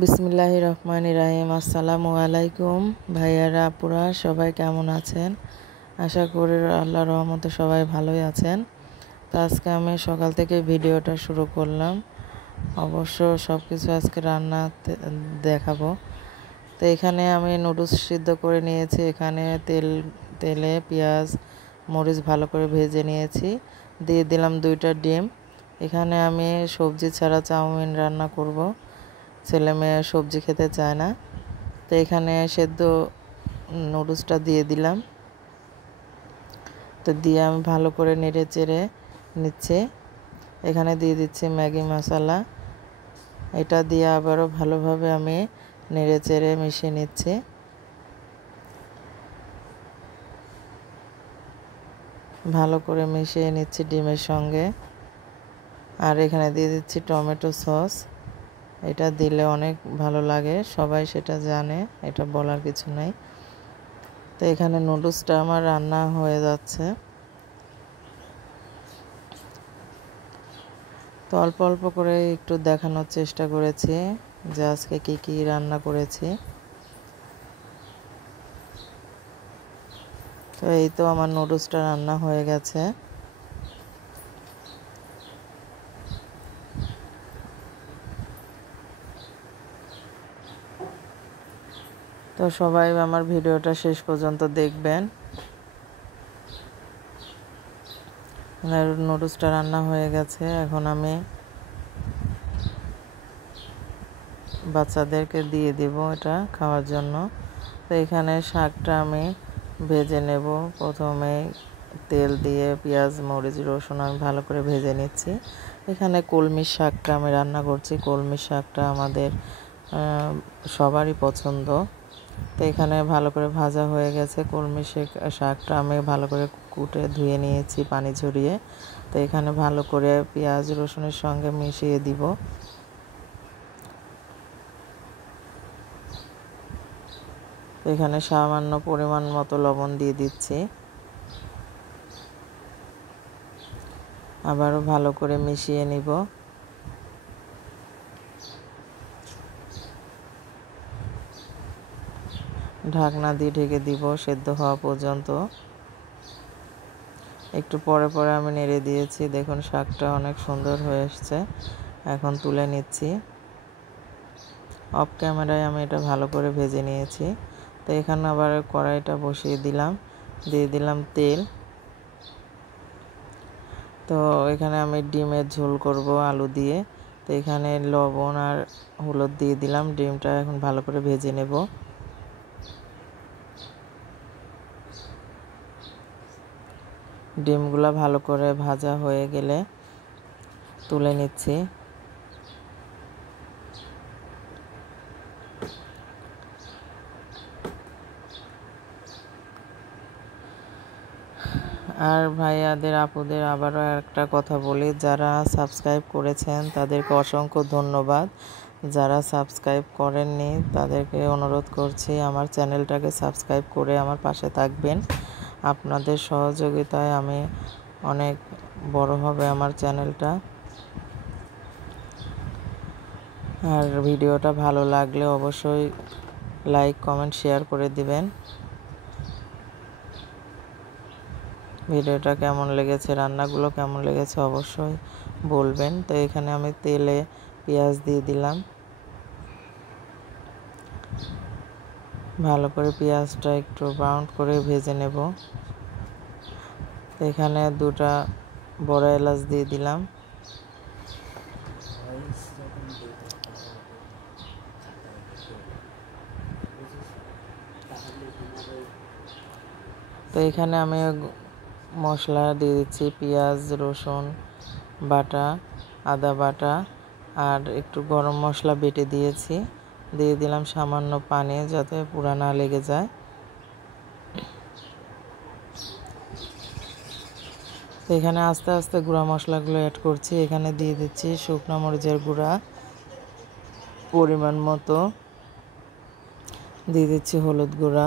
বিসমিল্লাহির রহমানির রহিম। আসসালামু আলাইকুম ভাইয়ারা আপুরা, সবাই কেমন আছেন? আশা করি আল্লাহর রহমতে সবাই ভালোই আছেন। তো আজকে আমি সকাল থেকে ভিডিওটা শুরু করলাম। অবশ্য সব কিছু আজকে রান্না দেখাবো। তো এখানে আমি নুডলস সিদ্ধ করে নিয়েছি। এখানে তেলে পেঁয়াজ মরিচ ভালো করে ভেজে নিয়েছি। দিয়ে দিলাম 2টা ডিম। এখানে আমি সবজি ছাড়া চাউমিন রান্না করব। ছেলে মেয়ে সবজি খেতে চায় না, তো এখানে সেদ্ধ নুডলসটা দিয়ে দিলাম। তো দিয়ে আমি ভালো করে নেড়ে চেড়ে নিচ্ছি। এখানে দিয়ে দিচ্ছি ম্যাগি মশলা। এটা দিয়ে আবারও ভালোভাবে আমি নেড়ে চেড়ে মিশিয়ে নিচ্ছি। ভালো করে মিশিয়ে নিচ্ছি ডিমের সঙ্গে। আর এখানে দিয়ে দিচ্ছি টমেটো সস। এটা দিলে অনেক ভালো লাগে, সবাই সেটা জানে, এটা বলার কিছু নাই। তো এখানে নুডলসটা আমার রান্না হয়ে যাচ্ছে। তো অল্প অল্প করে একটু দেখানোর চেষ্টা করেছি যে আজকে কী কী রান্না করেছি। তো এই তো আমার নুডলসটা রান্না হয়ে গেছে। তো সবাই আমার ভিডিওটা শেষ পর্যন্ত দেখবেন। নুডলসটা রান্না হয়ে গেছে, এখন আমি বাচ্চাদেরকে দিয়ে দেব এটা খাওয়ার জন্য। তো এখানে শাকটা আমি ভেজে নেব। প্রথমে তেল দিয়ে পেঁয়াজ মরিচ রসুন আমি ভালো করে ভেজে নিচ্ছি। এখানে কলমি শাকটা আমি রান্না করছি। কলমি শাকটা আমাদের সবারই পছন্দ। তো এখানে ভালো করে ভাজা হয়ে গেছে। কলমি শাকটা আমি ভালো করে কুটে ধুয়ে নিয়েছি পানি ঝরিয়ে। তো এখানে ভালো করে পেঁয়াজ রসুনের সঙ্গে মিশিয়ে দিব। এখানে সামান্য পরিমাণ মতো লবণ দিয়ে দিচ্ছি। আবারও ভালো করে মিশিয়ে নিব। ঢাকনা দিয়ে ঢেকে দিব সেদ্ধ হওয়া পর্যন্ত। একটু পরে পরে আমি নেড়ে দিয়েছি। দেখুন শাকটা অনেক সুন্দর হয়ে এসছে। এখন তুলে নিচ্ছি। অফ ক্যামেরায় আমি এটা ভালো করে ভেজে নিয়েছি। তো এখানে আবার কড়াইটা বসিয়ে দিলাম, দিয়ে দিলাম তেল। তো এখানে আমি ডিমের ঝোল করব আলু দিয়ে। তো এখানে লবণ আর হলুদ দিয়ে দিলাম। ডিমটা এখন ভালো করে ভেজে নেব। ডিমগুলো ভালো করে ভাজা হয়ে গেলে তুলে নিচ্ছি। আর ভাইয়াদের আপুদের আবারও একটা কথা বলি, যারা সাবস্ক্রাইব করেছেন তাদেরকে অসংখ্য ধন্যবাদ। যারা সাবস্ক্রাইব করেননি তাদেরকে অনুরোধ করছি আমার চ্যানেলটাকে সাবস্ক্রাইব করে আমার পাশে থাকবেন। আপনাদের সহযোগিতায় আমি অনেক বড় হবে আমার চ্যানেলটা। আর ভিডিওটা ভালো লাগলে অবশ্যই লাইক কমেন্ট শেয়ার করে দিবেন। ভিডিওটা কেমন লেগেছে, রান্নাগুলো কেমন লেগেছে অবশ্যই বলবেন। তো এখানে আমি তেলে পেঁয়াজ দিয়ে দিলাম। ভালো করে পেঁয়াজটা একটু ব্রাউন করে ভেজে নেব। এখানে 2টা বড় এলাচ দিয়ে দিলাম। তো এখানে আমি মশলা দিয়ে দিচ্ছি পেঁয়াজ রসুন বাটা, আদা বাটা আর একটু গরম মশলা বেটে দিয়েছি। দিয়ে দিলাম সামান্য পানি যাতে পুরা না লেগে যায়। তো এখানে আস্তে আস্তে গুঁড়া মশলাগুলো অ্যাড করছি। এখানে দিয়ে দিচ্ছি শুকনো মরিচের গুঁড়া পরিমাণ মতো, দিয়ে দিচ্ছি হলুদ গুঁড়া,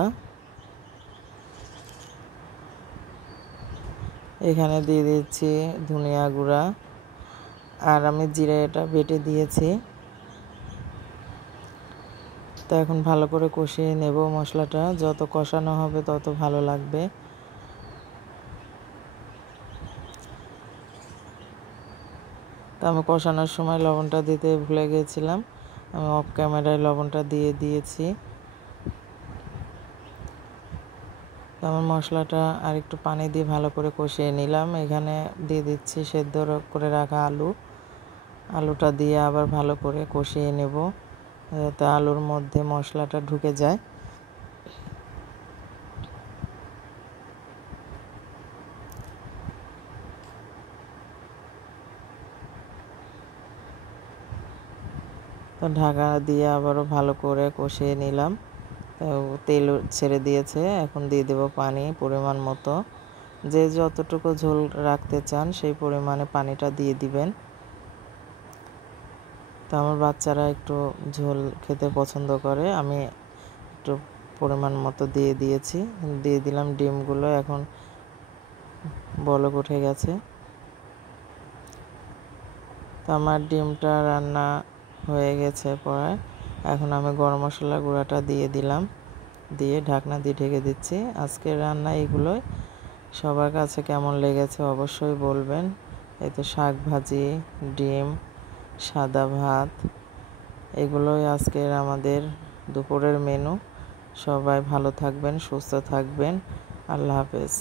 এখানে দিয়ে দিচ্ছি ধনিয়া গুঁড়া, আর আমি জিরা এটা বেটে দিয়েছি। তো এখন ভালো করে কষিয়ে নেব মশলাটা, যত কষানো হবে তত ভালো লাগবে। তো আমি কষানোর সময় লবণটা দিতে ভুলে গিয়েছিলাম, আমি অফ ক্যামেরায় লবণটা দিয়ে দিয়েছি। তো আমার মশলাটা আর একটু পানি দিয়ে ভালো করে কষিয়ে নিলাম। এখানে দিয়ে দিচ্ছি সেদ্ধ করে রাখা আলুটা দিয়ে আবার ভালো করে কষিয়ে নেব, যাতে আলুর মধ্যে মশলাটা ঢুকে যায়। তো ঢাকা দিয়ে আবারও ভালো করে কষিয়ে নিলাম। তো তেল ছেড়ে দিয়েছে, এখন দিয়ে দেব পানি পরিমাণ মতো। যে যতটুকু ঝোল রাখতে চান সেই পরিমাণে পানিটা দিয়ে দিবেন। তো আমার বাচ্চারা একটু ঝোল খেতে পছন্দ করে, আমি একটু পরিমাণ মতো দিয়ে দিলাম ডিমগুলো। এখন বলক উঠে গেছে। তো আমার ডিমটা রান্না হয়ে গেছে প্রায়। এখন আমি গরম মশলা গুঁড়াটা দিয়ে দিলাম, দিয়ে ঢাকনা দিয়ে ঢেকে দিচ্ছি। আজকের রান্না এগুলোই। সবার কাছে কেমন লেগেছে অবশ্যই বলবেন। এতে শাক ভাজি, ডিম, সাদা ভাত, এগুলোই আজকের আমাদের দুপুরের মেনু। সবাই ভালো থাকবেন, সুস্থ থাকবেন। আল্লাহ হাফেজ।